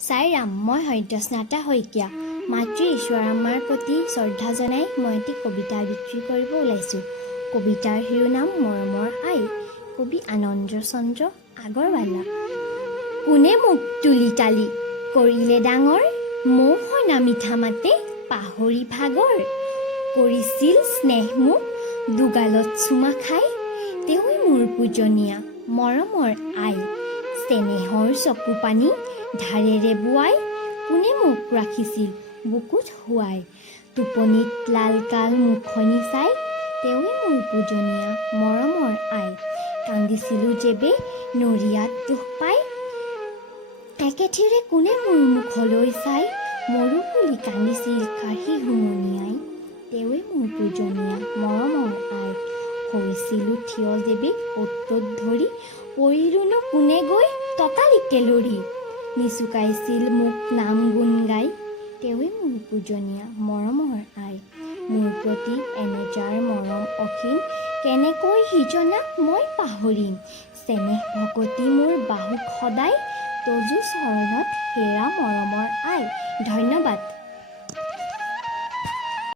চাইৰাম, মই সত্যস্নাতা শইকীয়া। মাতৃ ঈশ্বৰাম্মাৰ প্ৰতি শ্ৰদ্ধা জনাই মই এটি কবিতা আবৃত্তি কৰিব ওলাইছোঁ। কবিতাৰ শিৰোনাম মৰমৰ আই। কবি আনন্দ চন্দ্ৰ আগৰৱালা। কোনে মোক তুলি তালি কৰিলে ডাঙৰ, মৌসনা মিঠা মাতে পাহৰি ভাগৰ। কৰিছিল স্নেহ মোক দুগালত চুমা খাই, তেৱেঁ মোৰ পূজনীয়া মৰমৰ আই। চেনেহৰ চকু পানী ধাৰেৰে বোৱাই, কোনে মোক ৰাখিছিল বুকুত শুৱাই। টোপনিত লাল কাল মুখনি চাই, তেৱেঁ মোৰ পূজনীয়া মৰমৰ আই। কান্দিছিলোঁ যেবে নৰিয়াত দুখ পাই, একেথিৰে কোনে মোৰ মুখলৈ চাই। মৰো বুলি কান্দিছিল কাঢ়ি হুমুনিয়াই, তেৱেঁ মোৰ পূজনীয়া মৰমৰ আই। হৈছিলোঁ থিয় যেবে অ'ত ধৰি, পৰিলোনো কোনে গৈ ততালিকে লৰি। নিচুকাইছিল মোক নাম গুণ গাই, তেৱেঁ মোৰ পূজনীয়া মৰমৰ আই। মোৰ প্ৰতি এনে যাৰ মৰম অসীম, কেনেকৈ সিজনাক মই পাহৰিম। চেনেহ ভকতি মোৰ বাহুক সদায়, তজু চৰণত হেৰা মৰমৰ আই। ধন্যবাদ।